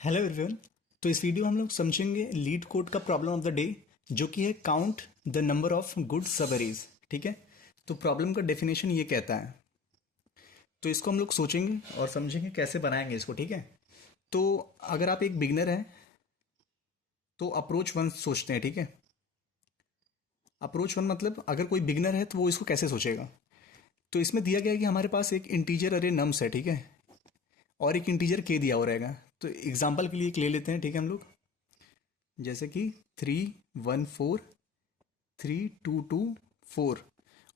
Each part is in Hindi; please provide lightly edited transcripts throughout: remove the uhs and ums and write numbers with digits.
Hello everyone. तो इस वीडियो में हम लोग समझेंगे लीड कोड का प्रॉब्लम ऑफ द डे, जो कि है count the number of good subarrays. ठीक है। तो प्रॉब्लम का डेफिनेशन ये कहता है, तो इसको हम लोग सोचेंगे और समझेंगे कैसे बनाएंगे इसको। ठीक है। तो अगर आप एक बिगनर हैं तो अप्रोच वन सोचते हैं। ठीक है। अप्रोच वन मतलब अगर कोई बिगनर है तो वो इसको कैसे सोचेगा। तो इसमें दिया गया है कि हमारे पास एक इंटीजर अरे नम्स है। ठीक है। और एक इंटीजर के दिया हो रहेगा। तो एग्जाम्पल के लिए एक ले लेते हैं। ठीक है। हम लोग जैसे कि 3 1 4 3 2 2 4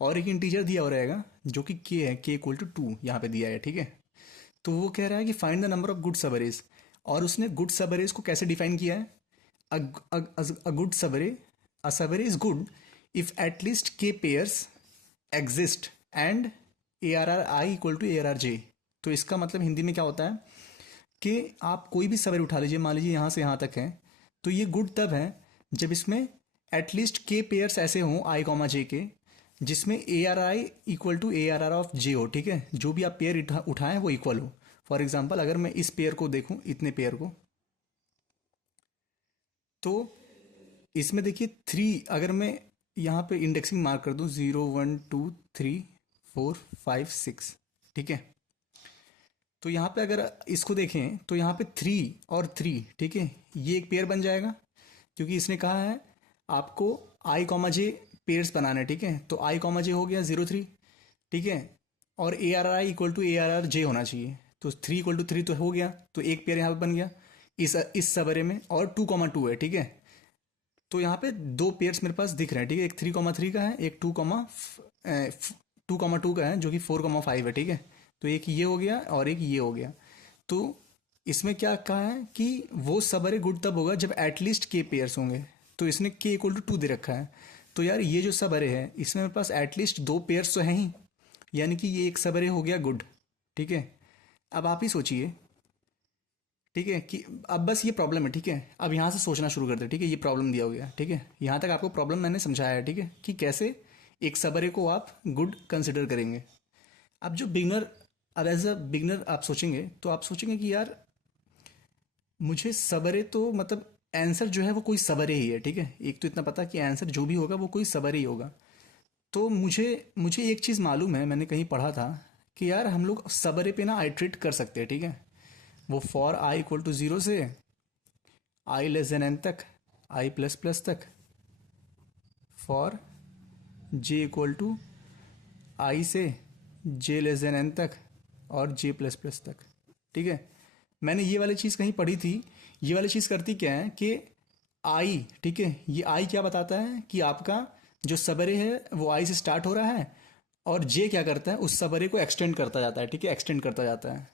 और एक इंटीजर दिया हो रहेगा जो कि के है, के इक्वल टू 2 यहाँ पे दिया है। ठीक है। तो वो कह रहा है कि find the number of good subarrays, और उसने गुड सबरेज को कैसे डिफाइन किया है। A good subarray, a subarray is good if at least K pairs exist and A are R I equal to A R R J. तो इसका मतलब हिंदी में क्या होता है कि आप कोई भी सवारी उठा लीजिए, मान लीजिए यहाँ से यहाँ तक है, तो ये गुड तब है जब इसमें एटलीस्ट के पेयर्स ऐसे हों आई कॉमा जे के, जिसमें a are I equal to A R r of j हो। ठीक है। जो भी आप पेयर उठाएं वो इक्वल हो। फॉर एग्जाम्पल अगर मैं इस पेयर को देखूं, इतने पेयर को, तो इसमें देखिए थ्री, अगर मैं यहाँ पे इंडेक्सिंग मार्क कर दूं 0 1 2 3 4 5 6। ठीक है। तो यहाँ पे अगर इसको देखें तो यहाँ पे 3 और 3, ठीक है, ये एक पेयर बन जाएगा, क्योंकि इसने कहा है आपको आई कॉमा जे पेयर्स बनाना है। ठीक है। तो आई कॉमा जे हो गया 0 3। ठीक है। और A are I equal to A R R J होना चाहिए। तो 3 = 3 तो हो गया, तो एक पेयर यहाँ पे बन गया इस सबरे में। और 2 कॉमा 2 है। ठीक है। तो यहाँ पे दो पेयर्स मेरे पास दिख रहे हैं। ठीक है। एक 3 कॉमा 3 का है, एक 2 कॉमा 2 का है, जो कि 4 कॉमा 5 है। ठीक है। तो एक ये हो गया और एक ये हो गया। तो इसमें क्या कहा है कि वो सबरे गुड तब होगा जब एटलीस्ट के पेयर्स होंगे। तो इसने के इक्वल टू 2 दे रखा है। तो यार ये जो सबरे है इसमें मेरे पास एटलीस्ट दो पेयर्स तो हैं ही, यानी कि ये एक सबरे हो गया गुड। ठीक है। अब आप ही सोचिए। ठीक है कि अब बस ये प्रॉब्लम है। ठीक है। अब यहाँ से सोचना शुरू करते हैं। ठीक है। ये प्रॉब्लम दिया हो गया। ठीक है। यहाँ तक आपको प्रॉब्लम मैंने समझाया है। ठीक है, कि कैसे एक सबरे को आप गुड कंसिडर करेंगे। अब जो बिगनर, अब एज अ बिगनर आप सोचेंगे तो आप सोचेंगे कि यार मुझे सबरे तो मतलब आंसर जो है वो कोई सबरे ही है। ठीक है। एक तो इतना पता कि आंसर जो भी होगा वो कोई सबरे ही होगा। तो मुझे मुझे एक चीज़ मालूम है, मैंने कहीं पढ़ा था कि यार हम लोग सबरे पे ना आइट्रेट कर सकते हैं। ठीक है। वो फॉर आई इक्वल टू 0 से आई लेस देन एन तक, आई प्लस प्लस तक, फॉर जे इक्वल टू आई से जे लेस देन एन तक, और जे प्लस प्लस तक। ठीक है। मैंने ये वाली चीज़ कहीं पढ़ी थी। ये वाली चीज़ करती क्या है कि आई, ठीक है, ये आई क्या बताता है कि आपका जो सबरे है वो आई से स्टार्ट हो रहा है, और जे क्या करता है उस सबरे को एक्सटेंड करता जाता है। ठीक है। एक्सटेंड करता जाता है।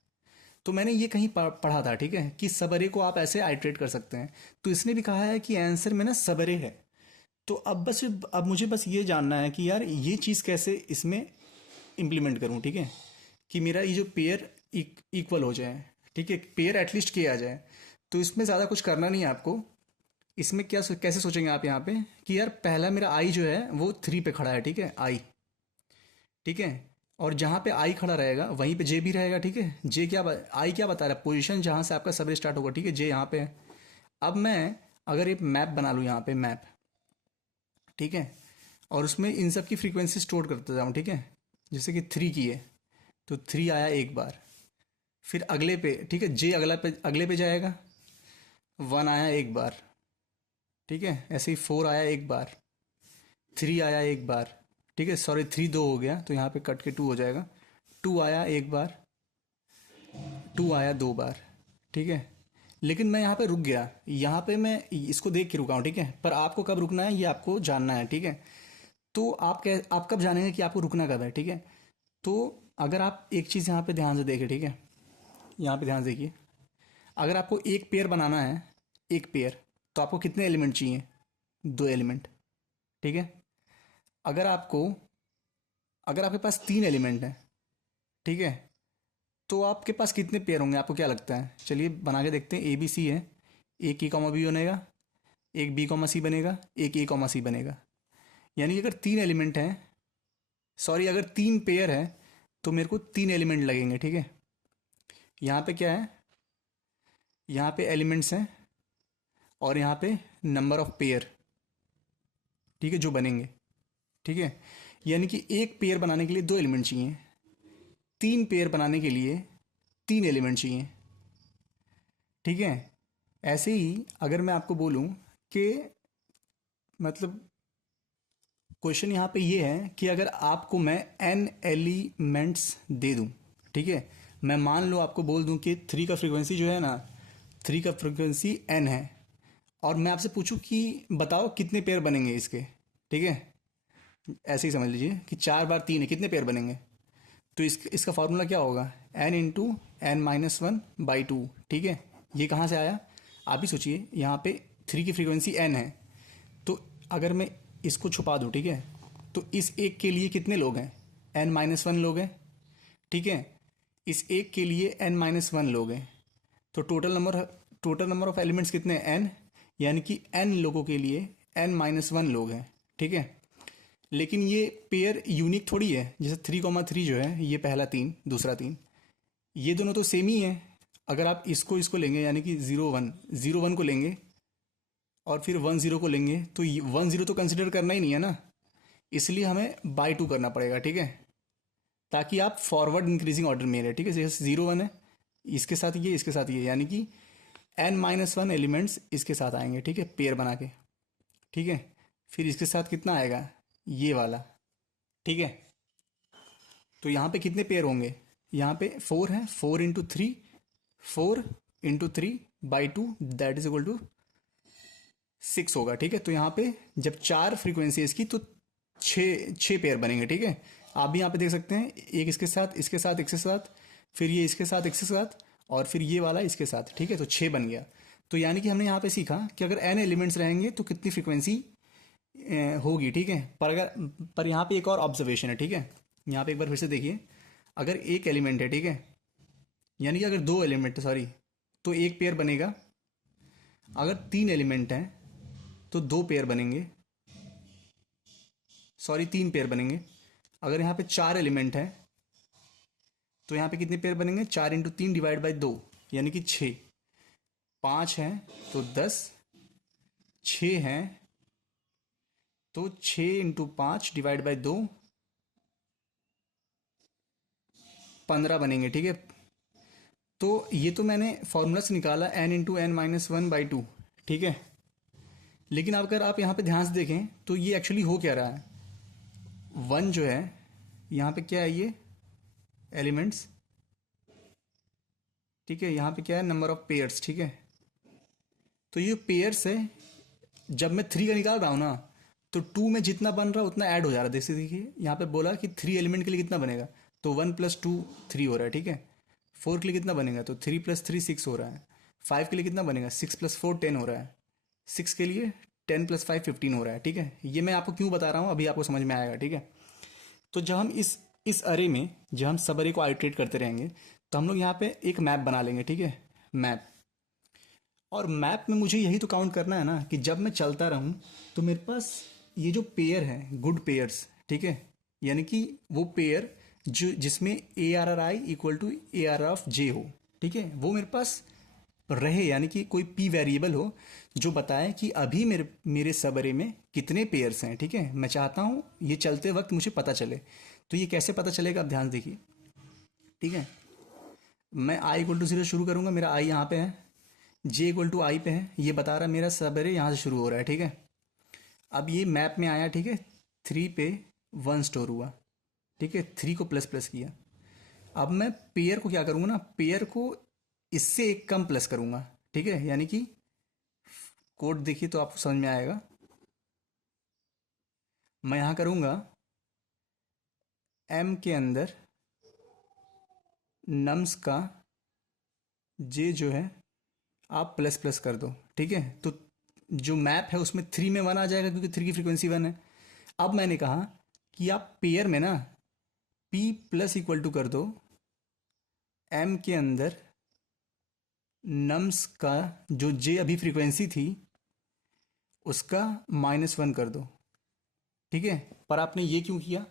तो मैंने ये कहीं पढ़ा था। ठीक है, कि सबरे को आप ऐसे आइट्रेट कर सकते हैं। तो इसने भी कहा है कि आंसर में ना सबरे है। तो अब मुझे बस ये जानना है कि यार ये चीज़ कैसे इसमें इम्प्लीमेंट करूँ। ठीक है। कि मेरा ये जो पेयर इक्वल हो जाए। ठीक है। पेयर एटलीस्ट के आ जाए। तो इसमें ज़्यादा कुछ करना नहीं है आपको। इसमें कैसे सोचेंगे आप यहाँ पे कि यार पहला मेरा आई जो है वो 3 पे खड़ा है। ठीक है। आई, ठीक है, और जहाँ पे आई खड़ा रहेगा वहीं पे जे भी रहेगा। ठीक है। जे क्या आई क्या बता रहा है, पोजीशन जहाँ से आपका सब स्टार्ट होगा। ठीक है। जे यहाँ पे है। अब मैं अगर एक मैप बना लूँ, यहाँ पे मैप, ठीक है, और उसमें इन सब की फ्रीक्वेंसी स्टोर करता जाऊँ। ठीक है। जैसे कि 3 की है तो 3 आया एक बार, फिर अगले पे, ठीक है, जे अगले पे जाएगा, 1 आया एक बार। ठीक है। ऐसे ही 4 आया एक बार, 3 आया एक बार। ठीक है। सॉरी, 3 दो हो गया तो यहाँ पे कट के 2 हो जाएगा। 2 आया एक बार, 2 आया दो बार। ठीक है। लेकिन मैं यहाँ पे रुक गया, यहाँ पे मैं इसको देख के रुका हूँ। ठीक है। पर आपको कब रुकना है ये आपको जानना है। ठीक है। तो आप कब जानेंगे कि आपको रुकना कब है। ठीक है। तो अगर आप एक चीज़ यहाँ पे ध्यान से देखें। ठीक है। यहाँ पे ध्यान से देखिए। अगर आपको एक पेयर बनाना है, एक पेयर, तो आपको कितने एलिमेंट चाहिए, 2 एलिमेंट। ठीक है। अगर आपको अगर आपके पास 3 एलिमेंट है, ठीक है, तो आपके पास कितने पेयर होंगे, आपको क्या लगता है। चलिए बना के देखते हैं। ए बी सी है, एक ए कॉमा बी बनेगा, एक बी कॉमा सी बनेगा, एक ए कॉमा सी बनेगा। यानी कि अगर 3 एलिमेंट हैं, सॉरी, अगर 3 पेयर है तो मेरे को 3 एलिमेंट लगेंगे। ठीक है। यहाँ पे क्या है, यहाँ पे एलिमेंट्स हैं और यहाँ पे नंबर ऑफ पेयर, ठीक है, जो बनेंगे, ठीक है। यानी कि एक पेयर बनाने के लिए दो एलिमेंट चाहिए, तीन पेयर बनाने के लिए तीन एलिमेंट चाहिए, ठीक है। ऐसे ही अगर मैं आपको बोलूं कि मतलब क्वेश्चन यहाँ पे ये है कि अगर आपको मैं n एलिमेंट्स दे दूं, ठीक है, मैं मान लो आपको बोल दूं कि थ्री का फ्रीक्वेंसी जो है ना, थ्री का फ्रीक्वेंसी n है, और मैं आपसे पूछूं कि बताओ कितने पेयर बनेंगे इसके, ठीक है। ऐसे ही समझ लीजिए कि चार बार तीन है, कितने पेयर बनेंगे। तो इसका फॉर्मूला क्या होगा, n into N minus one by two, ठीक है। ये कहाँ से आया, आप ही सोचिए, यहाँ पे थ्री की फ्रीक्वेंसी n है, तो अगर मैं इसको छुपा दूँ, ठीक है, तो इस एक के लिए कितने लोग हैं, n माइनस वन लोग हैं, ठीक है। इस एक के लिए n माइनस वन लोग हैं, तो टोटल नंबर ऑफ एलिमेंट्स कितने हैं, n, यानी कि n लोगों के लिए n माइनस वन लोग हैं, ठीक है। लेकिन ये पेयर यूनिक थोड़ी है, जैसे 3,3 जो है, ये पहला तीन दूसरा तीन, ये दोनों तो सेम ही है। अगर आप इसको इसको लेंगे, यानी कि 0 1 को लेंगे और फिर 1 0 को लेंगे, तो 1 0 तो कंसिडर करना ही नहीं है ना, इसलिए हमें बाई टू करना पड़ेगा, ठीक है, ताकि आप फॉरवर्ड इंक्रीजिंग ऑर्डर में रहे, ठीक है। जैसे 0 1 है, इसके साथ ये, इसके साथ ये, यानी कि n माइनस वन एलिमेंट्स इसके साथ आएंगे, ठीक है, पेयर बना के, ठीक है। फिर इसके साथ कितना आएगा, ये वाला, ठीक है। तो यहाँ पे कितने पेयर होंगे, यहाँ पे फोर है, 4 × 3, 4 × 3 by two, that is equal to 6 होगा, ठीक है। तो यहाँ पे जब चार फ्रीक्वेंसी इसकी, तो छः पेयर बनेंगे, ठीक है। आप भी यहाँ पे देख सकते हैं, एक इसके साथ, इसके साथ, इसके साथ, फिर ये इसके साथ, इसके साथ, और फिर ये वाला इसके साथ, ठीक है। तो छः बन गया। तो यानी कि हमने यहाँ पे सीखा कि अगर n एलिमेंट्स रहेंगे तो कितनी फ्रीक्वेंसी होगी, ठीक है। पर यहाँ पे एक और ऑब्जर्वेशन है, ठीक है। यहाँ पे एक बार फिर से देखिए, अगर एक एलिमेंट है, ठीक है, यानी कि अगर दो एलिमेंट है, सॉरी, तो एक पेयर बनेगा। अगर तीन एलिमेंट हैं तो दो पेयर बनेंगे, सॉरी, तीन पेयर बनेंगे। अगर यहाँ पे चार एलिमेंट है तो यहाँ पे कितने पेयर बनेंगे, 4 × 3 डिवाइड बाई दो, यानी कि 6। पाँच हैं तो 10, 6 हैं तो 6 × 5 डिवाइड बाई दो, 15 बनेंगे, ठीक है। तो ये तो मैंने फॉर्मूला से निकाला, n into N minus one by two, ठीक है। लेकिन अगर आप यहाँ पे ध्यान से देखें तो ये एक्चुअली हो क्या रहा है, वन जो है यहाँ पे क्या है, ये एलिमेंट्स, ठीक है। यहाँ पे क्या है, नंबर ऑफ पेयर्स, ठीक है। तो ये पेयर्स है, जब मैं थ्री का निकाल रहा हूँ ना, तो टू में जितना बन रहा है उतना ऐड हो जा रहा है। देखिए देखिए, यहाँ पे बोला कि थ्री एलिमेंट के लिए कितना बनेगा, तो 1 + 2 3 हो रहा है, ठीक है। फोर के लिए कितना बनेगा, तो 3 + 3 6 हो रहा है। फाइव के लिए कितना बनेगा, 6 + 4 10 हो रहा है। सिक्स के लिए 10 + 5 15 हो रहा है, ठीक है। ये मैं आपको क्यों बता रहा हूँ, अभी आपको समझ में आएगा, ठीक है। तो जब हम इस अरे में, जब हम सब अरे को आइटरेट करते रहेंगे, तो हम लोग यहाँ पे एक मैप बना लेंगे, ठीक है, मैप। और मैप में मुझे यही तो काउंट करना है ना, कि जब मैं चलता रहूं तो मेरे पास ये जो पेयर है, गुड पेयर्स, ठीक है, यानी कि वो पेयर जो जिसमें ARRI इक्वल टू ARR(J) हो, ठीक है, वो मेरे पास रहे, यानी कि कोई p वेरिएबल हो जो बताए कि अभी मेरे मेरे सबअरे में कितने पेयर्स हैं, ठीक है। मैं चाहता हूँ ये चलते वक्त मुझे पता चले। तो ये कैसे पता चलेगा, आप ध्यान देखिए, ठीक है। मैं i = 0 शुरू करूँगा, मेरा i यहाँ पे है, j = i पे है, ये बता रहा है मेरा सबअरे यहाँ से शुरू हो रहा है, ठीक है। अब ये मैप में आया, ठीक है, 3 पे 1 स्टोर हुआ, ठीक है, 3 को प्लस प्लस किया। अब मैं पेयर को क्या करूँगा ना, पेयर को इससे एक कम प्लस करूँगा, ठीक है। यानी कि कोड देखिए तो आपको समझ में आएगा। मैं यहाँ करूँगा m के अंदर नम्स का j जो है आप प्लस प्लस कर दो, ठीक है। तो जो मैप है उसमें 3 में 1 आ जाएगा, क्योंकि 3 की फ्रीक्वेंसी 1 है। अब मैंने कहा कि आप पेयर में ना p प्लस इक्वल टू कर दो m के अंदर नम्स का जो j अभी फ्रीक्वेंसी थी उसका -1 कर दो, ठीक है। पर आपने ये क्यों किया,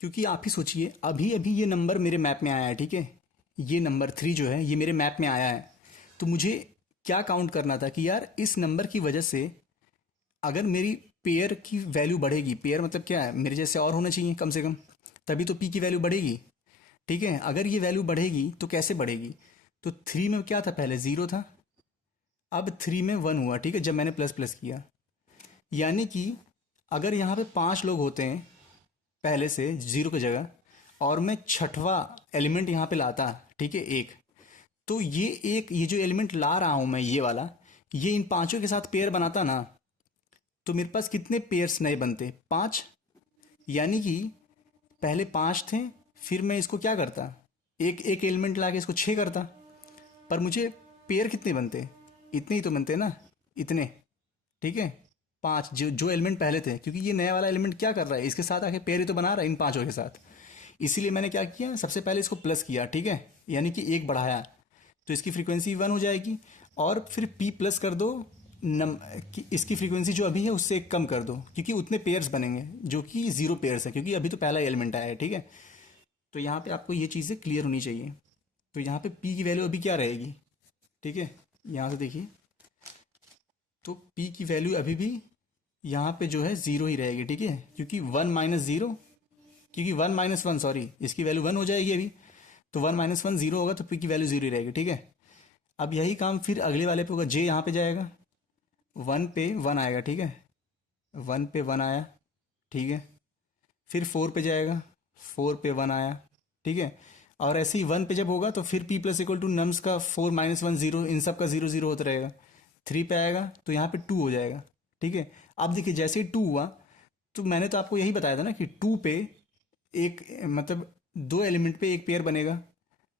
क्योंकि आप ही सोचिए, अभी अभी ये नंबर मेरे मैप में आया है, ठीक है। ये नंबर 3 जो है ये मेरे मैप में आया है, तो मुझे क्या काउंट करना था कि यार इस नंबर की वजह से अगर मेरी पेयर की वैल्यू बढ़ेगी, पेयर मतलब क्या है, मेरे जैसे और होना चाहिए कम से कम, तभी तो पी की वैल्यू बढ़ेगी। ठीक है, अगर ये वैल्यू बढ़ेगी तो कैसे बढ़ेगी? तो थ्री में क्या था, पहले ज़ीरो था, अब थ्री में वन हुआ। ठीक है, जब मैंने प्लस प्लस किया, यानी कि अगर यहाँ पे पांच लोग होते हैं पहले से जीरो की जगह, और मैं छठवां एलिमेंट यहाँ पे लाता, ठीक है, एक, तो ये जो एलिमेंट ला रहा हूँ मैं, ये वाला, ये इन पांचों के साथ पेयर बनाता ना, तो मेरे पास कितने पेयर्स नए बनते? पांच। यानी कि पहले पांच थे, फिर मैं इसको क्या करता, एक एक एलिमेंट ला के इसको छः करता, पर मुझे पेयर कितने बनते? इतने ही तो बनते ना, इतने। ठीक है, पांच जो जो एलिमेंट पहले थे, क्योंकि ये नया वाला एलिमेंट क्या कर रहा है, इसके साथ आके पेयर ही तो बना रहा है इन पांचों के साथ। इसीलिए मैंने क्या किया, सबसे पहले इसको प्लस किया, ठीक है, यानी कि एक बढ़ाया, तो इसकी फ्रीक्वेंसी वन हो जाएगी। और फिर पी प्लस कर दो, नम इसकी फ्रीक्वेंसी जो अभी है उससे एक कम कर दो, क्योंकि उतने पेयर्स बनेंगे जो कि जीरो पेयर्स है, क्योंकि अभी तो पहला एलिमेंट आया है। ठीक है, तो यहाँ पे आपको ये चीज़ें क्लियर होनी चाहिए। तो यहाँ पे पी की वैल्यू अभी क्या रहेगी? ठीक है, यहाँ से देखिए, तो पी की वैल्यू अभी भी यहाँ पे जो है ज़ीरो ही रहेगी। ठीक है, क्योंकि वन माइनस ज़ीरो, क्योंकि वन माइनस वन, सॉरी, इसकी वैल्यू वन हो जाएगी अभी, तो वन माइनस वन ज़ीरो होगा, तो पी की वैल्यू ज़ीरो ही रहेगी। ठीक है, अब यही काम फिर अगले वाले पे होगा, जे यहाँ पे जाएगा, वन पे वन आएगा। ठीक है, वन पे वन आया, ठीक है, फिर फोर पे जाएगा, फोर पे वन आया। ठीक है, और ऐसे ही वन पे जब होगा तो फिर P plus equal to nums का फोर माइनस वन ज़ीरो, इन सब का ज़ीरो ज़ीरो होता रहेगा। थ्री पे आएगा तो यहाँ पे टू हो जाएगा। ठीक है, अब देखिए जैसे ही टू हुआ, तो मैंने तो आपको यही बताया था ना कि टू पे एक, मतलब दो एलिमेंट पे एक पेयर बनेगा।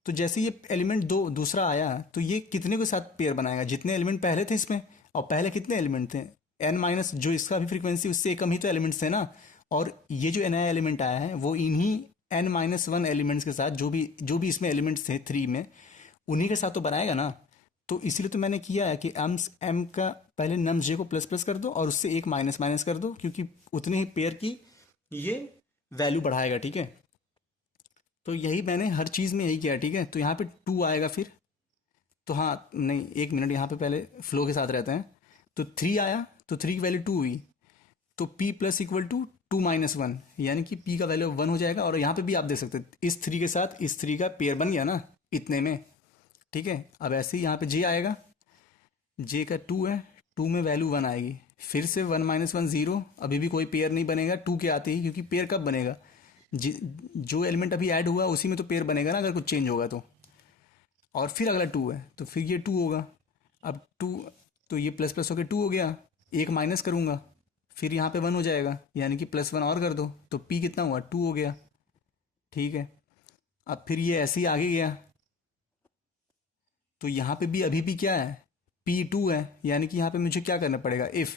तो जैसे ये एलिमेंट दो दूसरा आया, तो ये कितने के साथ पेयर बनाएगा? जितने एलिमेंट पहले थे इसमें, और पहले कितने एलिमेंट थे? एन माइनस, जो इसका भी फ्रीक्वेंसी उससे कम ही तो एलिमेंट्स थे ना। और ये जो नया एलिमेंट आया है वो इन्हीं एन माइनस वन एलिमेंट्स के साथ, जो भी इसमें एलिमेंट्स थे थ्री में, उन्हीं के साथ तो बनाएगा ना। तो इसीलिए तो मैंने किया है कि एम्स एम का पहले नम्स जे को प्लस प्लस कर दो और उससे एक माइनस माइनस कर दो, क्योंकि उतने ही पेयर की ये वैल्यू बढ़ाएगा। ठीक है, तो यही मैंने हर चीज़ में यही किया। ठीक है, तो यहाँ पे टू आएगा फिर, तो हाँ नहीं, एक मिनट, यहाँ पे पहले फ्लो के साथ रहते हैं। तो थ्री आया, तो थ्री की वैल्यू टू हुई, तो P plus equal to two minus one, यानी कि पी का वैल्यू वन हो जाएगा। और यहाँ पे भी आप देख सकते हैं इस थ्री के साथ इस थ्री का पेयर बन गया ना इतने में। ठीक है, अब ऐसे ही यहाँ पे जे आएगा, जे का टू है, टू में वैल्यू वन आएगी, फिर से वन माइनस वन ज़ीरो, अभी भी कोई पेयर नहीं बनेगा टू के आते ही, क्योंकि पेयर कब बनेगा, जो एलिमेंट अभी ऐड हुआ उसी में तो पेयर बनेगा ना, अगर कुछ चेंज होगा तो। और फिर अगला टू है, तो फिर ये टू होगा। अब टू, तो ये प्लस प्लस होकर टू हो गया, एक माइनस करूँगा, फिर यहाँ पे वन हो जाएगा, यानी कि प्लस वन और कर दो, तो पी कितना हुआ, टू हो गया। ठीक है, अब फिर ये ऐसे ही आगे गया, तो यहाँ पे भी अभी भी क्या है, पी टू है, यानी कि यहाँ पे मुझे क्या करना पड़ेगा, इफ़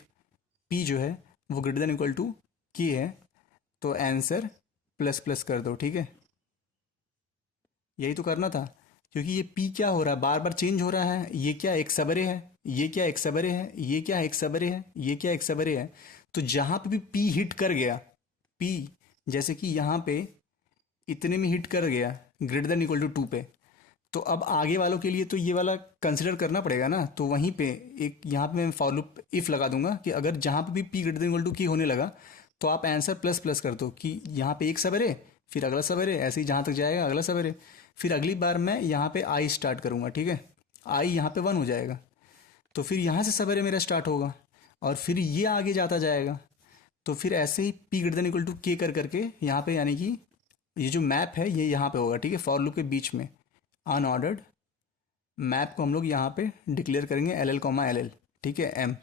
पी जो है वो greater than equal to K है, तो आंसर प्लस प्लस कर दो। ठीक है, यही तो करना था, क्योंकि ये पी क्या हो रहा है, बार बार चेंज हो रहा है। ये क्या एक सबरे है, ये क्या एक सबरे है, ये क्या एक सबरे है, ये क्या एक सबरे है। तो जहाँ पे भी पी हिट कर गया, पी जैसे कि यहाँ पे इतने में हिट कर गया greater than equal to two पे, तो अब आगे वालों के लिए तो ये वाला कंसिडर करना पड़ेगा ना। तो वहीं पे एक यहाँ पे मैं फॉर लूप इफ लगा दूंगा कि अगर जहाँ पे भी P greater than equal to की होने लगा, तो आप आंसर प्लस प्लस कर दो, कि यहाँ पे एक सवेरे, फिर अगला सवेरे, ऐसे ही जहाँ तक जाएगा अगला सवेरे, फिर अगली बार मैं यहाँ पे आई स्टार्ट करूँगा। ठीक है, आई यहाँ पे वन हो जाएगा, तो फिर यहाँ से सवेरे मेरा स्टार्ट होगा, और फिर ये आगे जाता जाएगा। तो फिर ऐसे ही p greater than equal to k कर करके यहाँ पे, यानी कि ये जो मैप है ये यहाँ पे होगा। ठीक है, फॉर लूप के बीच में अनऑर्डर्ड मैप को हम लोग यहाँ पे डिक्लेयर करेंगे L L comma L L. ठीक है, एम।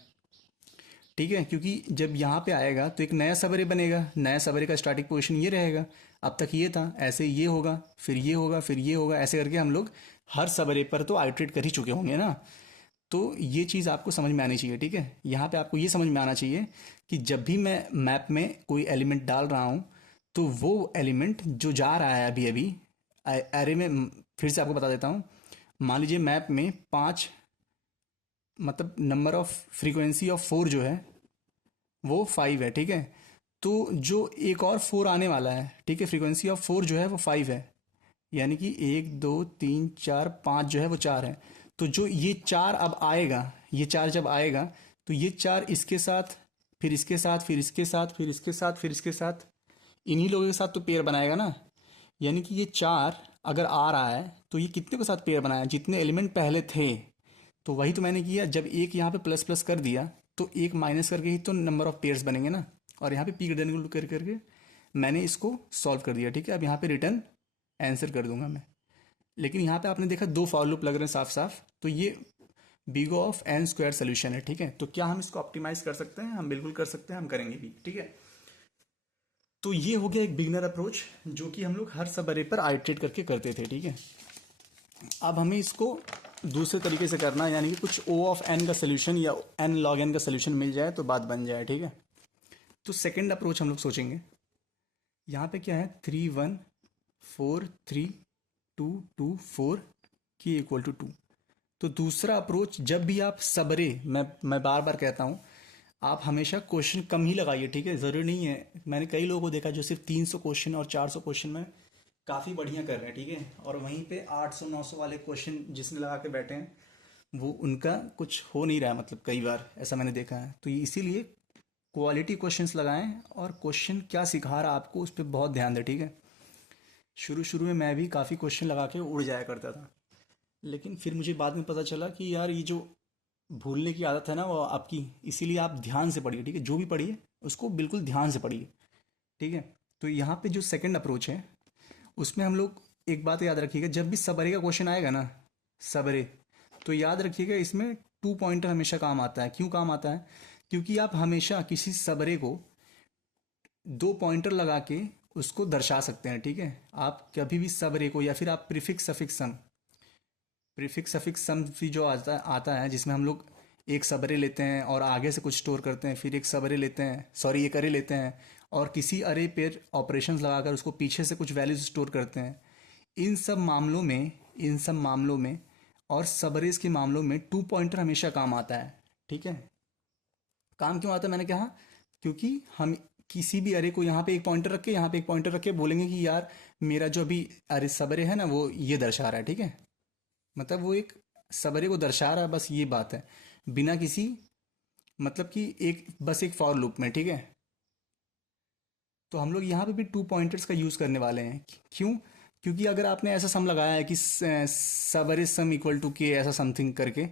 ठीक है, क्योंकि जब यहाँ पे आएगा तो एक नया सवेरे बनेगा, नया सवेरे का स्टार्टिंग पोजीशन ये रहेगा, अब तक ये था, ऐसे ये होगा, फिर ये होगा, फिर ये होगा, ऐसे करके हम लोग हर सवेरे पर तो आइटरेट कर ही चुके होंगे ना। तो ये चीज़ आपको समझ में आनी चाहिए। ठीक है, यहाँ पे आपको ये समझ में आना चाहिए कि जब भी मैं मैप में कोई एलिमेंट डाल रहा हूँ, तो वो एलिमेंट जो जा रहा है अभी अभी एरे में, फिर से आपको बता देता हूँ, मान लीजिए मैप में पाँच, मतलब number of frequency of four जो है वो फाइव है। ठीक है, तो जो एक और फोर आने वाला है, ठीक है, फ्रीक्वेंसी ऑफ फोर जो है वो फाइव है, यानी कि एक दो तीन चार पाँच जो है वो चार है। तो जो ये चार अब आएगा, ये चार जब आएगा तो ये चार इसके साथ, फिर इसके साथ, फिर इसके साथ, फिर इसके साथ, फिर इसके साथ, इन्हीं लोगों के साथ तो पेयर बनाएगा ना। यानी कि ये चार अगर आ रहा है तो ये कितने के साथ पेयर बनाया, जितने एलिमेंट पहले थे। तो वही तो मैंने किया, जब एक यहाँ पे प्लस प्लस कर दिया तो एक माइनस करके ही तो नंबर ऑफ पेयर्स बनेंगे ना। और यहाँ पे पी ग्रेटर देन इक्वल कर करके मैंने इसको सॉल्व कर दिया, ठीक है। अब यहाँ पे रिटर्न आंसर कर दूंगा मैं। लेकिन यहाँ पे आपने देखा दो फॉर लूप लग रहे हैं साफ साफ, तो ये big of N square solution है, ठीक है। तो क्या हम इसको ऑप्टिमाइज कर सकते हैं? हम बिल्कुल कर सकते हैं, हम करेंगे भी, ठीक है। तो ये हो गया एक बिगनर अप्रोच जो कि हम लोग हर सब अरे पर आइटरेट करके करते थे, ठीक है। अब हमें इसको दूसरे तरीके से करना है, यानी कि कुछ ओ ऑफ एन का सोल्यूशन या एन लॉग एन का सोल्यूशन मिल जाए तो बात बन जाए, ठीक है। तो सेकंड अप्रोच हम लोग सोचेंगे। यहाँ पे क्या है, 3 1 4 3 2 2 4 की इक्वल टू 2। तो दूसरा अप्रोच, जब भी आप सबरे, मैं बार बार कहता हूँ, आप हमेशा क्वेश्चन कम ही लगाइए, ठीक है। ज़रूरी नहीं है, मैंने कई लोगों को देखा जो सिर्फ 300 क्वेश्चन और 400 क्वेश्चन में काफ़ी बढ़िया कर रहे हैं, ठीक है। और वहीं पे 800 900 वाले क्वेश्चन जिसने लगा के बैठे हैं वो उनका कुछ हो नहीं रहा है, मतलब कई बार ऐसा मैंने देखा है। तो इसीलिए क्वालिटी क्वेश्चंस लगाएं और क्वेश्चन क्या सिखा रहा है आपको उस पर बहुत ध्यान दें, ठीक है। शुरू शुरू में मैं भी काफ़ी क्वेश्चन लगा के उड़ जाया करता था, लेकिन फिर मुझे बाद में पता चला कि यार ये जो भूलने की आदत है ना वो आपकी, इसीलिए आप ध्यान से पढ़िए, ठीक है। जो भी पढ़िए उसको बिल्कुल ध्यान से पढ़िए, ठीक है। तो यहाँ पे जो सेकंड अप्रोच है उसमें हम लोग एक बात याद रखिएगा, जब भी सबरे का क्वेश्चन आएगा ना, सबरे, तो याद रखिएगा इसमें 2 पॉइंटर हमेशा काम आता है। क्यों काम आता है? क्योंकि आप हमेशा किसी सबरे को 2 पॉइंटर लगा के उसको दर्शा सकते हैं, ठीक है। आप कभी भी सबरे को, या फिर आप प्रीफिक्स सफिक्स सम, प्रीफिक्स सफिक्स सम भी जो आता आता है, जिसमें हम लोग एक सबरे लेते हैं और आगे से कुछ स्टोर करते हैं, फिर एक सबरे लेते हैं, सॉरी एक अरे लेते हैं और किसी अरे पर ऑपरेशंस लगाकर उसको पीछे से कुछ वैल्यूज स्टोर करते हैं। इन सब मामलों में, इन सब मामलों में और सबरेज के मामलों में 2 पॉइंटर हमेशा काम आता है, ठीक है। काम क्यों आता है मैंने कहा, क्योंकि हम किसी भी अरे को यहाँ पे एक पॉइंटर रख के, यहाँ पे एक पॉइंटर रख के बोलेंगे कि यार मेरा जो अभी अरे सबरे है ना वो ये दर्शा रहा है, ठीक है। मतलब वो एक सबरे को दर्शा रहा है, बस ये बात है, बिना किसी मतलब कि एक बस एक फॉर लूप में, ठीक है। तो हम लोग यहाँ पे भी 2 पॉइंटर्स का यूज़ करने वाले हैं। क्यों? क्योंकि अगर आपने ऐसा सम लगाया है कि सबरे सम इक्वल टू के ऐसा समथिंग करके,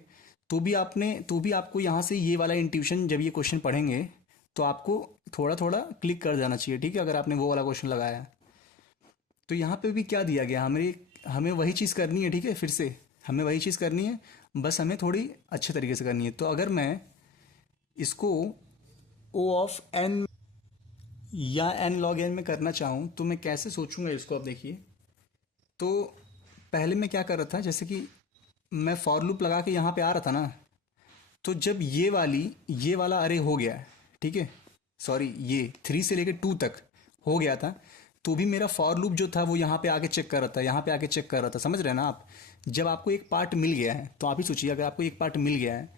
तो भी आपको यहाँ से ये वाला इंट्यूशन, जब ये क्वेश्चन पढ़ेंगे तो आपको थोड़ा थोड़ा क्लिक कर जाना चाहिए, ठीक है, अगर आपने वो वाला क्वेश्चन लगाया है। तो यहाँ पे भी क्या दिया गया, हमें हमें वही चीज़ करनी है, ठीक है। फिर से हमें वही चीज़ करनी है, बस हमें थोड़ी अच्छे तरीके से करनी है। तो अगर मैं इसको ओ ऑफ एन या एन लॉग एन में करना चाहूँ तो मैं कैसे सोचूंगा इसको, अब देखिए। तो पहले मैं क्या कर रहा था, जैसे कि मैं फॉर लूप लगा के यहाँ पे आ रहा था ना, तो जब ये वाला अरे हो गया, ठीक है, सॉरी ये 3 से लेकर 2 तक हो गया था, तो भी मेरा फॉर लूप जो था वो यहाँ पे आके चेक कर रहा था, यहाँ पे आके चेक कर रहा था, समझ रहे हैं ना आप। जब आपको एक पार्ट मिल गया है तो आप ही सोचिए, अगर आपको एक पार्ट मिल गया है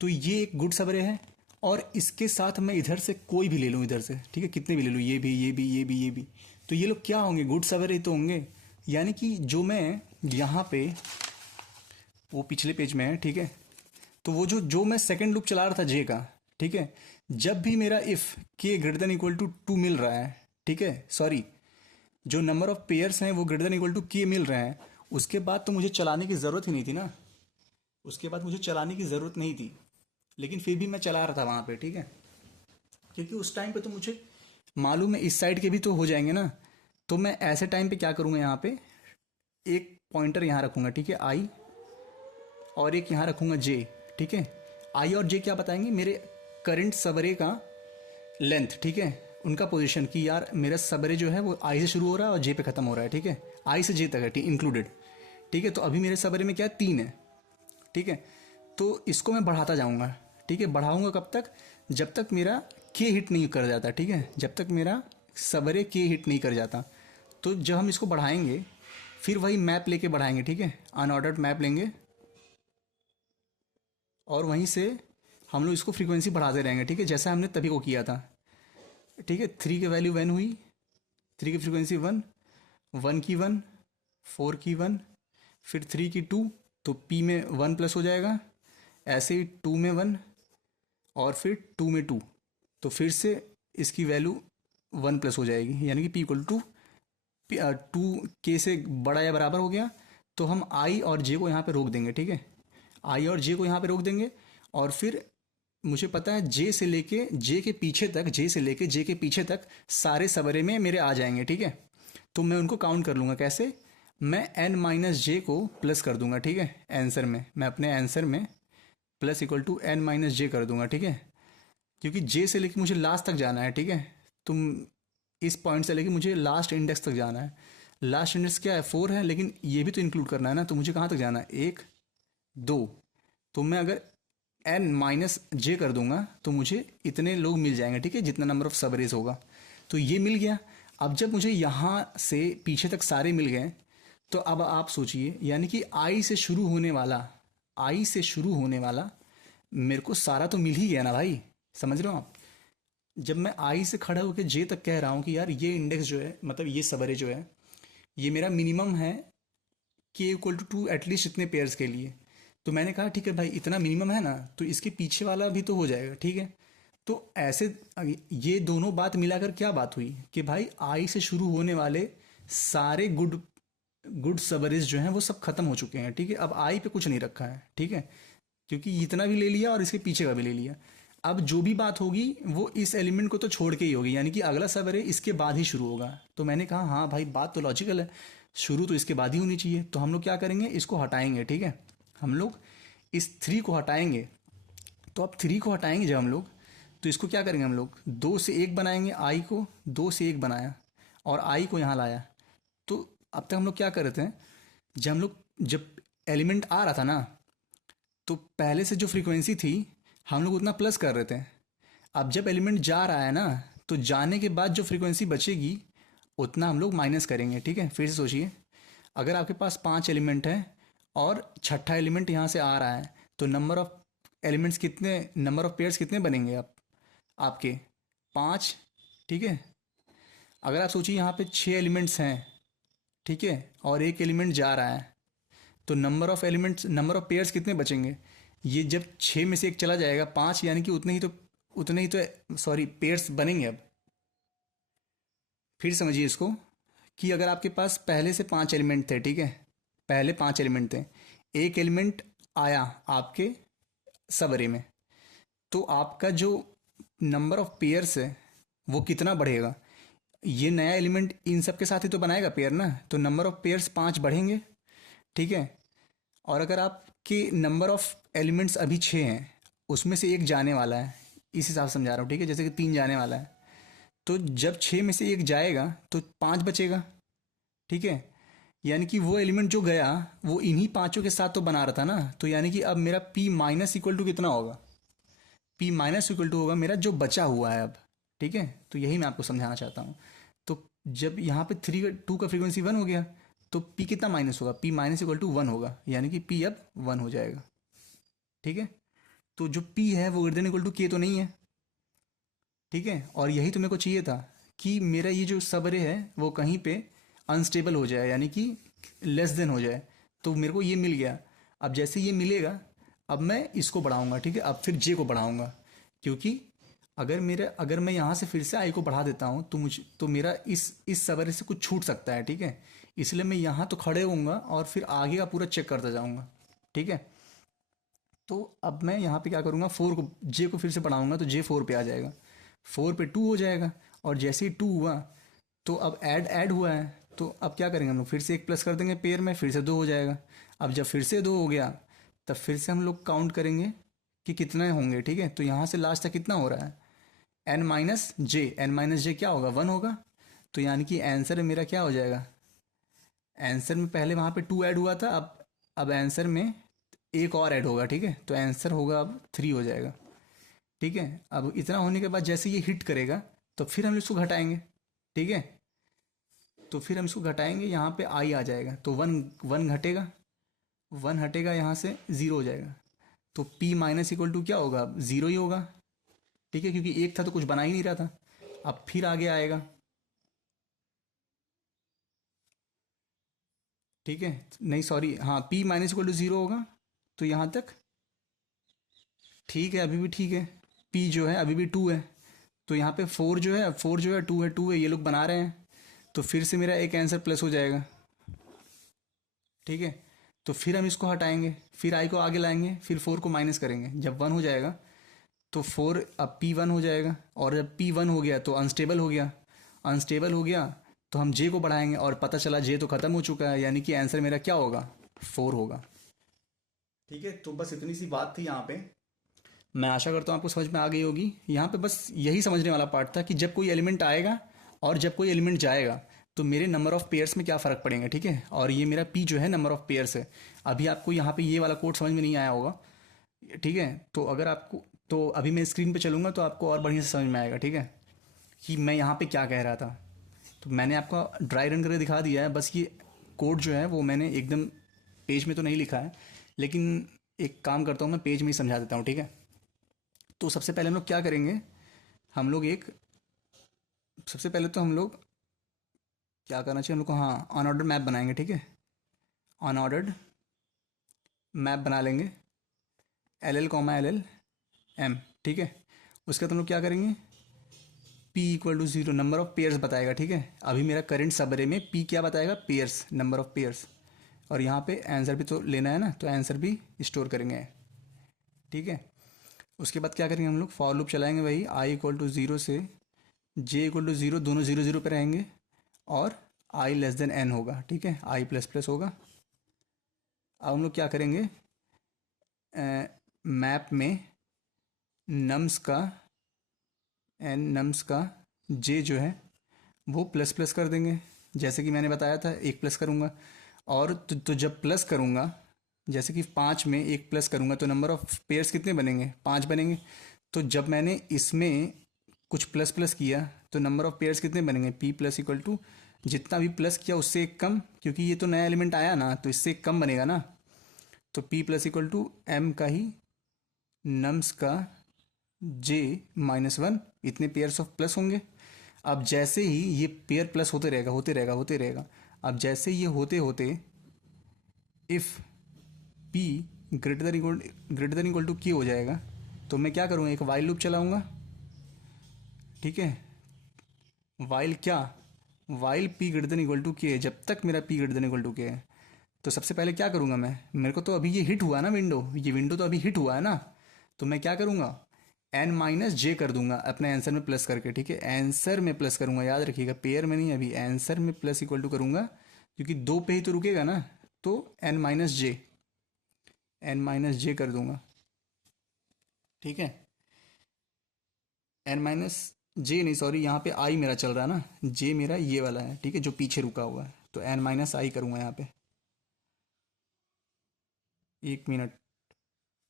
तो ये एक गुड सबरे है, और इसके साथ मैं इधर से कोई भी ले लूँ, इधर से, ठीक है, कितने भी ले लूँ, ये भी ये भी ये भी ये भी, तो ये लोग क्या होंगे, गुड सबरे तो होंगे। यानी कि जो मैं यहाँ पे, वो पिछले पेज में है, ठीक है। तो वो जो जो मैं सेकंड लूप चला रहा था जे का, ठीक है, जब भी मेरा इफ के ग्रेटर देन इक्वल टू 2 मिल रहा है, ठीक है, सॉरी जो नंबर ऑफ पेयर्स हैं वो ग्रेटर देन इक्वल टू के मिल रहे हैं, उसके बाद तो मुझे चलाने की ज़रूरत ही नहीं थी ना, उसके बाद मुझे चलाने की ज़रूरत नहीं थी, लेकिन फिर भी मैं चला रहा था वहाँ पे, ठीक है। क्योंकि उस टाइम पे तो मुझे मालूम है इस साइड के भी तो हो जाएंगे ना। तो मैं ऐसे टाइम पे क्या करूँगा, यहाँ पे एक पॉइंटर यहाँ रखूँगा, ठीक है, आई, और एक यहाँ रखूँगा जे, ठीक है। आई और जे क्या बताएंगे, मेरे करंट सबरे का लेंथ, ठीक है, उनका पोजीशन, कि यार मेरा सबरे जो है वो आई से शुरू हो रहा है और जे पे ख़त्म हो रहा है, ठीक है, आई से जे तक है इंक्लूडेड, ठीक है। तो अभी मेरे सबरे में क्या है, 3 है, ठीक है। तो इसको मैं बढ़ाता जाऊँगा, ठीक है, बढ़ाऊँगा कब तक, जब तक मेरा के हिट नहीं कर जाता, ठीक है, जब तक मेरा सबरे के हिट नहीं कर जाता। तो जब हम इसको बढ़ाएंगे फिर वही मैप लेके बढ़ाएंगे, ठीक है, अनऑर्डर्ड मैप लेंगे और वहीं से हम लोग इसको फ्रीक्वेंसी बढ़ाते रहेंगे, ठीक है, जैसा हमने तभी को किया था, ठीक है। 3 की वैल्यू 1 हुई, 3 की फ्रीक्वेंसी 1, 1 की 1, 4 की 1, फिर 3 की 2, तो पी में 1 प्लस हो जाएगा, ऐसे ही 2 में 1 और फिर 2 में 2, तो फिर से इसकी वैल्यू 1 प्लस हो जाएगी, यानी कि पी इक्वल टू 2 के से बड़ा या बराबर हो गया। तो हम आई और जे को यहाँ पे रोक देंगे, ठीक है, आई और जे को यहाँ पे रोक देंगे। और फिर मुझे पता है जे से लेके जे के पीछे तक, जे से लेके जे के पीछे तक सारे सबरे में मेरे आ जाएंगे, ठीक है। तो मैं उनको काउंट कर लूँगा, कैसे, मैं एन माइनस जे को प्लस कर दूंगा, ठीक है, आंसर में, मैं अपने आंसर में plus equal to n minus j कर दूंगा, ठीक है, क्योंकि जे से लेके मुझे लास्ट तक जाना है, ठीक है। तुम इस पॉइंट से लेके मुझे लास्ट इंडेक्स तक जाना है। लास्ट इंडेक्स क्या है, 4 है, लेकिन ये भी तो इंक्लूड करना है ना, तो मुझे कहाँ तक जाना है, 1 2। तो मैं अगर एन माइनस जे कर दूंगा तो मुझे इतने लोग मिल जाएंगे, ठीक है, जितना नंबर ऑफ सबरेज होगा। तो ये मिल गया। अब जब मुझे यहाँ से पीछे तक सारे मिल गए, तो अब आप सोचिए, यानी कि आई से शुरू होने वाला, आई से शुरू होने वाला मेरे को सारा तो मिल ही गया ना भाई, समझ रहे हो आप। जब मैं आई से खड़ा होकर जे तक कह रहा हूँ कि यार ये इंडेक्स जो है, मतलब ये सबरे जो है, ये मेरा मिनिमम है के इक्वल टू 2 एटलीस्ट इतने पेयर्स के लिए। तो मैंने कहा ठीक है भाई, इतना मिनिमम है ना, तो इसके पीछे वाला भी तो हो जाएगा, ठीक है। तो ऐसे ये दोनों बात मिलाकर क्या बात हुई कि भाई आई से शुरू होने वाले सारे गुड गुड सबरेज जो हैं वो सब खत्म हो चुके हैं, ठीक है। अब आई पे कुछ नहीं रखा है, ठीक है, क्योंकि इतना भी ले लिया और इसके पीछे का भी ले लिया। अब जो भी बात होगी वो इस एलिमेंट को तो छोड़ के ही होगी, यानी कि अगला सबरे इसके बाद ही शुरू होगा। तो मैंने कहा हाँ भाई, बात तो लॉजिकल है, शुरू तो इसके बाद ही होनी चाहिए। तो हम लोग क्या करेंगे, इसको हटाएंगे, ठीक है, हम लोग इस 3 को हटाएंगे। तो अब 3 को हटाएंगे जब हम लोग, तो इसको क्या करेंगे, हम लोग 2 से 1 बनाएंगे, आई को 2 से 1 बनाया और आई को यहाँ लाया। तो अब तक हम लोग क्या कर रहे थे, जब एलिमेंट आ रहा था ना, तो पहले से जो फ्रीक्वेंसी थी हम लोग उतना प्लस कर रहे थे। अब जब एलिमेंट जा रहा है ना, तो जाने के बाद जो फ्रीक्वेंसी बचेगी उतना हम लोग माइनस करेंगे, ठीक है। फिर से सोचिए, अगर आपके पास 5 एलिमेंट है और छठा एलिमेंट यहाँ से आ रहा है, तो नंबर ऑफ एलिमेंट्स कितने, नंबर ऑफ पेयर्स कितने बनेंगे आप आपके 5, ठीक है। अगर आप सोचिए यहाँ पे 6 एलिमेंट्स हैं, ठीक है, और एक एलिमेंट जा रहा है, तो number of elements, number of pairs कितने बचेंगे। ये जब 6 में से एक चला जाएगा 5, यानी कि उतने ही तो सॉरी पेयर्स बनेंगे। अब फिर समझिए इसको, कि अगर आपके पास पहले से 5 एलिमेंट थे, ठीक है, पहले 5 एलिमेंट थे, एक एलिमेंट आया आपके सब अरे में, तो आपका जो नंबर ऑफ पेयर्स है वो कितना बढ़ेगा। ये नया एलिमेंट इन सब के साथ ही तो बनाएगा पेयर ना, तो नंबर ऑफ पेयर्स 5 बढ़ेंगे, ठीक है। और अगर आपके नंबर ऑफ एलिमेंट्स अभी 6 हैं, उसमें से एक जाने वाला है, इस हिसाब से समझा रहा हूँ, ठीक है, जैसे कि 3 जाने वाला है, तो जब 6 में से एक जाएगा तो 5 बचेगा, ठीक है। यानी कि वो एलिमेंट जो गया वो इन्हीं पांचों के साथ तो बना रहा था ना, तो यानी कि अब मेरा पी माइनस इक्वल टू कितना होगा, पी माइनस इक्वल टू होगा मेरा जो बचा हुआ है अब, ठीक है। तो यही मैं आपको समझाना चाहता हूँ। तो जब यहाँ पे 2 का फ्रीक्वेंसी 1 हो गया, तो पी कितना माइनस होगा, पी माइनस इक्वल टू 1 होगा, यानी कि पी अब 1 हो जाएगा, ठीक है। तो जो पी है वो ग्रेटर देन इक्वल टू के तो नहीं है, ठीक है। और यही तो मेरे को चाहिए था, कि मेरा ये जो सबरे है वो कहीं पे अनस्टेबल हो जाए, यानी कि लेस देन हो जाए। तो मेरे को ये मिल गया। अब जैसे ये मिलेगा, अब मैं इसको बढ़ाऊंगा, ठीक है, अब फिर जे को बढ़ाऊंगा, क्योंकि अगर मैं यहाँ से फिर से आई को बढ़ा देता हूँ, तो मेरा इस सबरे से कुछ छूट सकता है, ठीक है। इसलिए मैं यहाँ तो खड़े होऊंगा और फिर आगे का पूरा चेक करता जाऊंगा, ठीक है। तो अब मैं यहाँ पे क्या करूँगा, 4 को, जे को फिर से बढ़ाऊंगा, तो जे 4 पे आ जाएगा, 4 पे 2 हो जाएगा। और जैसे ही 2 हुआ, तो अब ऐड हुआ है, तो अब क्या करेंगे हम लोग, फिर से एक प्लस कर देंगे पेयर में, फिर से 2 हो जाएगा। अब जब फिर से 2 हो गया, तब फिर से हम लोग काउंट करेंगे कि कितने होंगे, ठीक है। तो यहाँ से लास्ट तक कितना हो रहा है, एन माइनस जे क्या होगा, 1 होगा। तो यानी कि आंसर मेरा क्या हो जाएगा, आंसर में पहले वहाँ पे 2 ऐड हुआ था, अब आंसर में एक और ऐड होगा, ठीक है। तो आंसर होगा अब 3 हो जाएगा, ठीक है। अब इतना होने के बाद जैसे ये हिट करेगा, तो फिर हम इसको घटाएंगे, ठीक है। तो फिर हम इसको घटाएंगे, यहाँ पे आई आ जाएगा, तो 1 घटेगा, 1 हटेगा यहाँ से, 0 हो जाएगा। तो p माइनस इक्वल टू क्या होगा, 0 ही होगा, ठीक है, क्योंकि एक था तो कुछ बना ही नहीं रहा था। अब फिर आगे आएगा, ठीक है, नहीं सॉरी, हाँ P minus equal to zero होगा, तो यहाँ तक ठीक है, अभी भी ठीक है। पी जो है अभी भी टू है, तो यहाँ पे फोर जो है, फोर जो है टू है, टू है, ये लोग बना रहे हैं, तो फिर से मेरा एक आंसर प्लस हो जाएगा। ठीक है, तो फिर हम इसको हटाएंगे, फिर आई को आगे लाएंगे, फिर फोर को माइनस करेंगे, जब वन हो जाएगा तो फोर अब पी वन हो जाएगा, और जब पी वन हो गया तो अनस्टेबल हो गया, अनस्टेबल हो गया तो हम जे को बढ़ाएंगे, और पता चला जे तो ख़त्म हो चुका है, यानी कि आंसर मेरा क्या होगा, फोर होगा। ठीक है, तो बस इतनी सी बात थी यहाँ पे। मैं आशा करता हूँ आपको समझ में आ गई होगी। यहाँ पे बस यही समझने वाला पार्ट था कि जब कोई एलिमेंट आएगा और जब कोई एलिमेंट जाएगा तो मेरे नंबर ऑफ पेयर्स में क्या फ़र्क पड़ेगा। ठीक है, और ये मेरा पी जो है नंबर ऑफ पेयर्स है। अभी आपको यहाँ पे ये वाला कोड समझ में नहीं आया होगा। ठीक है, तो अगर आपको, तो अभी मैं स्क्रीन पे चलूँगा तो आपको और बढ़िया से समझ में आएगा। ठीक है, कि मैं यहाँ पे क्या कह रहा था। तो मैंने आपको ड्राई रन करके दिखा दिया है, बस ये कोड जो है वो मैंने एकदम पेज में तो नहीं लिखा है, लेकिन एक काम करता हूँ, मैं पेज में ही समझा देता हूँ। ठीक है, तो सबसे पहले हम लोग क्या करेंगे, हम लोग एक, सबसे पहले तो हम लोग क्या करना चाहिए हम लोग को, हाँ अनऑर्डर्ड मैप बनाएंगे। ठीक है, अनऑर्डर्ड मैप बना लेंगे, L L comma L L M. ठीक है, उसके बाद हम लोग क्या करेंगे, P equal to zero number of pairs बताएगा। ठीक है, अभी मेरा करंट सबरे में पी क्या बताएगा, पेयर्स, नंबर ऑफ पेयर्स, और यहाँ पे आंसर भी तो लेना है ना, तो आंसर भी स्टोर करेंगे। ठीक है, उसके बाद क्या करेंगे हम लोग, फॉर लूप चलाएंगे, वही आई इक्वल टू ज़ीरो से जे इक्वल टू ज़ीरो, दोनों ज़ीरो ज़ीरो पे रहेंगे, और आई लेस देन एन होगा। ठीक है, आई प्लस प्लस होगा। अब हम लोग क्या करेंगे, मैप में नम्स का, एन नम्स का जे जो है वो प्लस प्लस कर देंगे, जैसे कि मैंने बताया था, एक प्लस करूँगा, और तो जब प्लस करूँगा, जैसे कि पाँच में एक प्लस करूँगा तो नंबर ऑफ पेयर्स कितने बनेंगे, पाँच बनेंगे। तो जब मैंने इसमें कुछ प्लस प्लस किया तो नंबर ऑफ पेयर्स कितने बनेंगे, पी प्लस इक्वल टू जितना भी प्लस किया उससे एक कम, क्योंकि ये तो नया एलिमेंट आया ना, तो इससे एक कम बनेगा ना, तो P plus equal to M का ही नम्स का जे माइनस वन, इतने पेयर्स ऑफ प्लस होंगे। अब जैसे ही ये पेयर प्लस होते रहेगा होते रहेगा होते रहेगा, अब जैसे ये होते होते if P greater than equal to Q हो जाएगा, तो मैं क्या करूँगा, एक वाइल लूप चलाऊँगा। ठीक है, वाइल क्या, while P greater than equal to K है, जब तक मेरा P greater than equal to K है। तो सबसे पहले क्या करूँगा मैं, मेरे को तो अभी ये हिट हुआ ना विंडो, ये विंडो तो अभी हिट हुआ है ना, तो मैं क्या करूँगा, एन माइनस जे कर दूंगा अपने आंसर में प्लस करके। ठीक है, आंसर में प्लस करूंगा, याद रखिएगा, पेयर में नहीं, अभी आंसर में प्लस इक्वल टू करूंगा, क्योंकि दो पे ही तो रुकेगा ना, तो एन माइनस जे, एन माइनस जे कर दूंगा। ठीक है, एन माइनस जे नहीं सॉरी, यहाँ पे आई मेरा चल रहा है ना, जे मेरा ये वाला है। ठीक है, जो पीछे रुका हुआ है, तो एन माइनस आई करूँगा यहाँ पे। एक मिनट,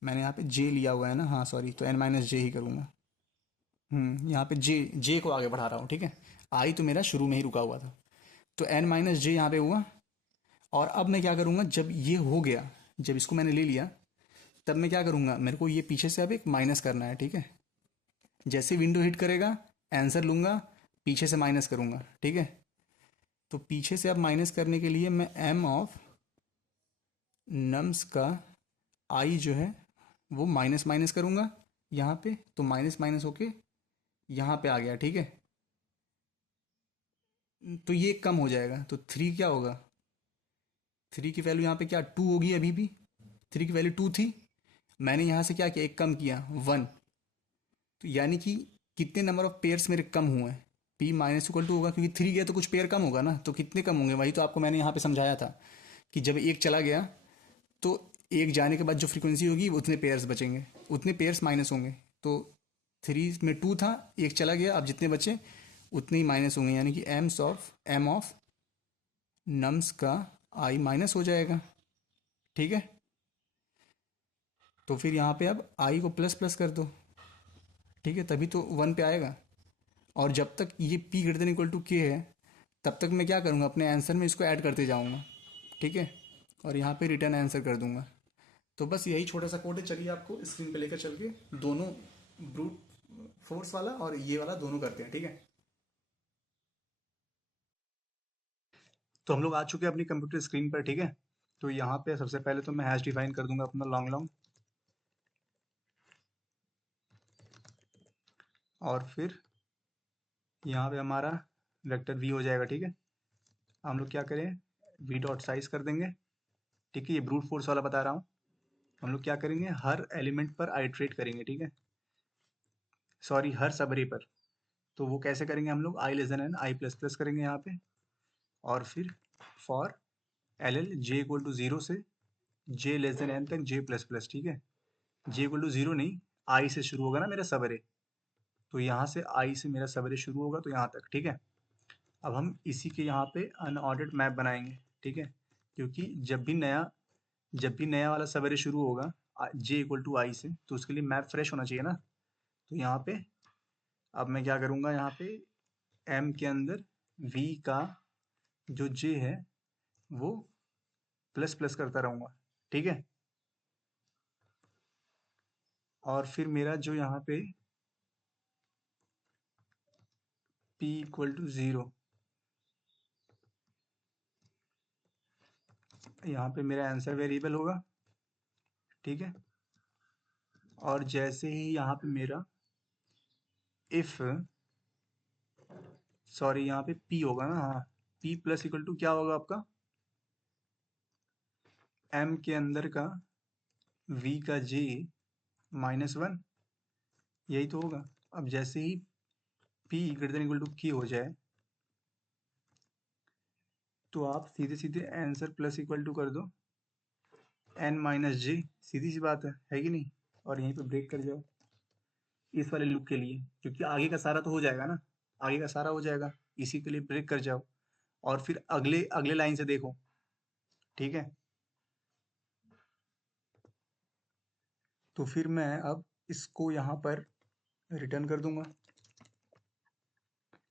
मैंने यहाँ पे जे लिया हुआ है ना, हाँ सॉरी, तो एन माइनस जे ही करूँगा। यहाँ पे जे, जे को आगे बढ़ा रहा हूँ। ठीक है, आई तो मेरा शुरू में ही रुका हुआ था, तो एन माइनस जे यहाँ पे हुआ। और अब मैं क्या करूँगा, जब ये हो गया, जब इसको मैंने ले लिया, तब मैं क्या करूँगा, मेरे को ये पीछे से अब एक माइनस करना है। ठीक है, जैसे विंडो हिट करेगा आंसर लूँगा, पीछे से माइनस करूँगा। ठीक है, तो पीछे से अब माइनस करने के लिए मैं एम ऑफ नम्स का आई जो है वो माइनस माइनस करूँगा यहाँ पे, तो माइनस माइनस होके यहाँ पे आ गया। ठीक है, तो ये कम हो जाएगा, तो थ्री क्या होगा, थ्री की वैल्यू यहाँ पे क्या टू होगी, अभी भी थ्री की वैल्यू टू थी, मैंने यहाँ से क्या किया, एक कम किया, वन, तो यानी कि कितने नंबर ऑफ पेयर्स मेरे कम हुए हैं, पी माइनस इक्वल टू होगा, क्योंकि थ्री गया तो कुछ पेयर कम होगा ना, तो कितने कम होंगे, वही तो आपको मैंने यहाँ पे समझाया था कि जब एक चला गया तो एक जाने के बाद जो फ्रीक्वेंसी होगी उतने पेयर्स बचेंगे, उतने पेयर्स माइनस होंगे। तो थ्री में टू था, एक चला गया, अब जितने बचे उतने ही माइनस होंगे, यानी कि एम ऑफ नम्स का आई माइनस हो जाएगा। ठीक है, तो फिर यहाँ पे अब आई को प्लस प्लस कर दो। ठीक है, तभी तो वन पे आएगा, और जब तक ये P greater than equal to K है तब तक मैं क्या करूँगा, अपने आंसर में इसको ऐड करते जाऊँगा। ठीक है, और यहाँ पे रिटर्न आंसर कर दूंगा। तो बस यही छोटा सा कोड है, चलिए आपको स्क्रीन पे लेकर चल के दोनों ब्रूट फोर्स वाला और ये वाला दोनों करते हैं। ठीक है, तो हम लोग आ चुके हैं अपनी कंप्यूटर स्क्रीन पर, ठीक है। तो यहाँ पे सबसे पहले तो मैं हैश डिफाइन कर दूंगा अपना लॉन्ग लॉन्ग, और फिर यहाँ पे हमारा वेक्टर वी हो जाएगा, ठीक है। हम लोग क्या करें, वी डॉट साइज कर देंगे, ठीक है। ये ब्रूट फोर्स वाला बता रहा हूँ। हम लोग क्या करेंगे, हर एलिमेंट पर आइट्रेट करेंगे, ठीक है, सॉरी हर सबरी पर। तो वो कैसे करेंगे हम लोग, I less than N I plus plus करेंगे यहाँ पे, और फिर for L L J equal to zero से जे लेस देन एन तक जे प्लस प्लस, ठीक है। जे इक्वल टू जीरो नहीं, आई से शुरू होगा ना मेरा सबरे, तो यहाँ से आई से मेरा सबरे शुरू होगा तो यहाँ तक, ठीक है। अब हम इसी के यहाँ पे अनऑर्डर्ड मैप बनाएंगे, ठीक है, क्योंकि जब भी नया वाला सबरे शुरू होगा जे इक्वल टू आई से, तो उसके लिए मैप फ्रेश होना चाहिए ना। तो यहाँ पे अब मैं क्या करूँगा, यहाँ पे एम के अंदर वी का जो जे है वो प्लस प्लस करता रहूँगा, ठीक है। और फिर मेरा जो यहाँ पे p इक्वल टू ज़ीरो, यहाँ पे मेरा आंसर वेरिएबल होगा, ठीक है। और जैसे ही यहाँ पे मेरा इफ, सॉरी यहाँ पे p होगा ना, हाँ, p प्लस इक्वल टू क्या होगा आपका, m के अंदर का v का j माइनस वन, यही तो होगा। अब जैसे ही p greater than equal to k हो जाए, तो आप सीधे सीधे आंसर प्लस इक्वल टू कर दो n माइनस जे, सीधी सी बात है कि नहीं। और यहीं पे ब्रेक कर जाओ इस वाले लूप के लिए, क्योंकि आगे का सारा तो हो जाएगा ना, आगे का सारा हो जाएगा, इसी के लिए ब्रेक कर जाओ और फिर अगले अगले लाइन से देखो, ठीक है। तो फिर मैं अब इसको यहाँ पर रिटर्न कर दूंगा।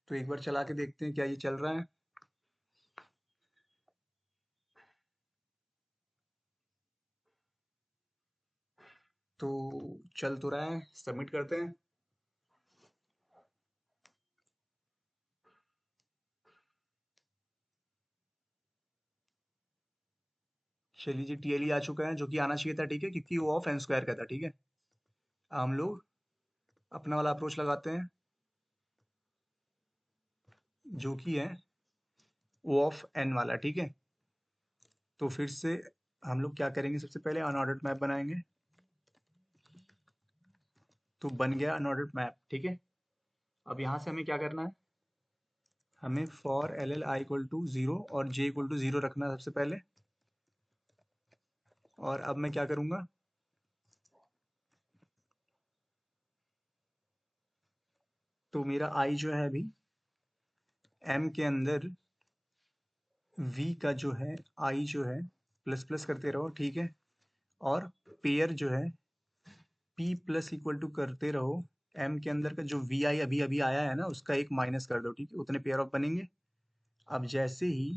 तो एक बार चला के देखते हैं क्या ये चल रहा है। तो चल तो रहा है, सबमिट करते हैं। चलिए जी, टीएलई आ चुका है, जो कि आना चाहिए था, ठीक है, क्योंकि वो ऑफ एन स्क्वायर का था, ठीक है। हम लोग अपना वाला अप्रोच लगाते हैं, जो कि है ओ ऑफ एन वाला, ठीक है। तो फिर से हम लोग क्या करेंगे, सबसे पहले अनऑर्डर्ड मैप बनाएंगे। तो बन गया अनऑर्डर्ड मैप, ठीक है। अब यहाँ से हमें क्या करना है, हमें for L L I equal to zero और जे इक्वल टू जीरो रखना है सबसे पहले। और अब मैं क्या करूँगा, तो मेरा आई जो है अभी एम के अंदर वी का जो है आई जो है प्लस प्लस करते रहो, ठीक है। और पेयर जो है p प्लस इक्वल टू करते रहो, m के अंदर का जो vi अभी अभी आया है ना, उसका एक माइनस कर दो, ठीक है, उतने पेयर ऑफ बनेंगे। अब जैसे ही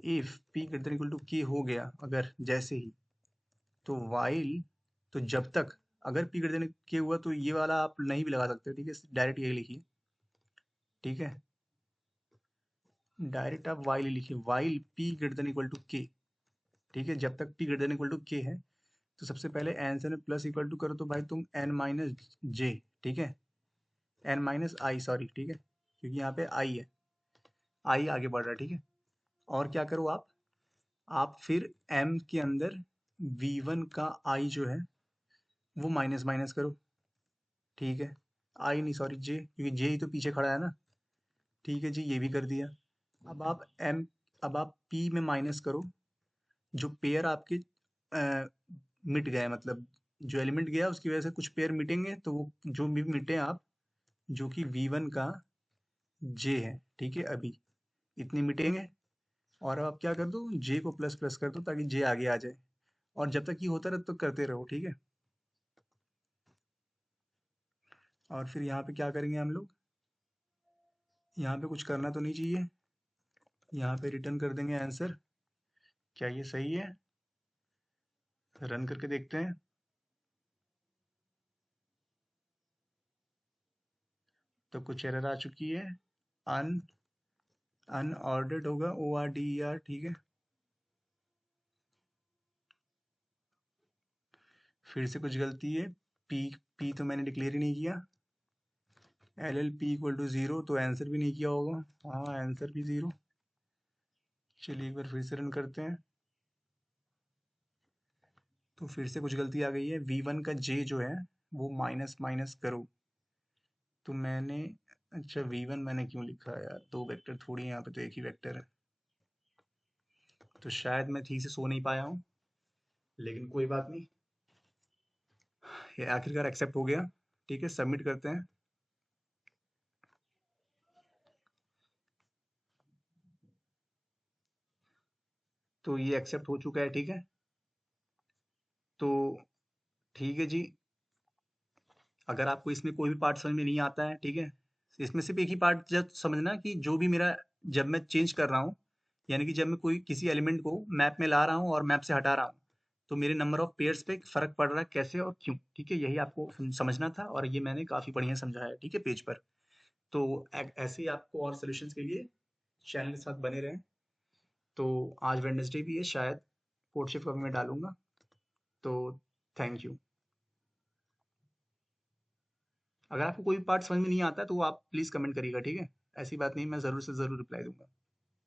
if p greater than equal to k हो गया, अगर जैसे ही, तो while, तो जब तक, अगर p ग्रेटर देन k हुआ तो ये वाला आप नहीं भी लगा सकते, ठीक है, डायरेक्ट यही लिखिए, ठीक है। डायरेक्ट आप while ही लिखिए, while p greater than equal to k, ठीक है। जब तक p greater than equal to k है, तो सबसे पहले आंसर में प्लस इक्वल टू करो तो भाई तुम n माइनस जे, ठीक है, एन माइनस आई, सॉरी, ठीक है, क्योंकि यहाँ पे आई है, आई आगे बढ़ रहा है, ठीक है। और क्या करो आप फिर एम के अंदर वी वन का आई जो है वो माइनस माइनस करो, ठीक है। आई नहीं, सॉरी जे, क्योंकि जे ही तो पीछे खड़ा है ना, ठीक है जी, ये भी कर दिया। अब आप एम अब आप पी में माइनस करो, जो पेयर आपके मिट गए, मतलब जो एलिमेंट गया उसकी वजह से कुछ पेयर मिटेंगे, तो वो जो भी मिटे आप, जो कि वी वन का जे है, ठीक है, अभी इतने मिटेंगे। और अब आप क्या कर दो, जे को प्लस प्लस कर दो ताकि जे आगे आ जाए। और जब तक ये होता रहे तो करते रहो, ठीक है। और फिर यहाँ पे क्या करेंगे हम लोग, यहाँ पे कुछ करना तो नहीं चाहिए, यहाँ पे रिटर्न कर देंगे आंसर। क्या ये सही है, रन करके देखते हैं। तो कुछ एरर आ चुकी है, अनऑर्डर्ड होगा ORDER, ठीक है। फिर से कुछ गलती है, पी पी तो मैंने डिक्लेयर ही नहीं किया। LLP इक्वल टू 0, तो आंसर भी नहीं किया होगा। हाँ, आंसर भी 0। चलिए एक बार फिर से रन करते हैं। तो फिर से कुछ गलती आ गई है। V1 का J जो है वो माइनस माइनस करो। तो मैंने, अच्छा V1 मैंने क्यों लिखा है यार, दो वेक्टर थोड़ी है यहाँ पे, तो एक ही वेक्टर है। तो शायद मैं ठीक से सो नहीं पाया हूँ, लेकिन कोई बात नहीं, ये आखिरकार एक्सेप्ट हो गया। ठीक है, सबमिट करते हैं। तो ये एक्सेप्ट हो चुका है, ठीक है। तो ठीक है जी, अगर आपको इसमें कोई भी पार्ट समझ में नहीं आता है, ठीक है, इसमें सिर्फ एक ही पार्ट जब समझना कि जो भी मेरा, जब मैं चेंज कर रहा हूँ, यानी कि जब मैं कोई किसी एलिमेंट को मैप में ला रहा हूँ और मैप से हटा रहा हूँ, तो मेरे नंबर ऑफ पेयर्स पे फर्क पड़ रहा है, कैसे और क्यों, ठीक है, यही आपको समझना था, और ये मैंने काफी बढ़िया समझाया है, ठीक है, पेज पर। तो ऐसे ही आपको और सोल्यूशंस के लिए चैनल के साथ बने रहें। तो आज वेडनेसडे भी है, शायद कोड शिफ्ट कभी मैं डालूंगा। तो थैंक यू। अगर आपको कोई पार्ट समझ में नहीं आता है तो आप प्लीज़ कमेंट करिएगा, ठीक है। ऐसी बात नहीं, मैं ज़रूर से ज़रूर रिप्लाई दूंगा।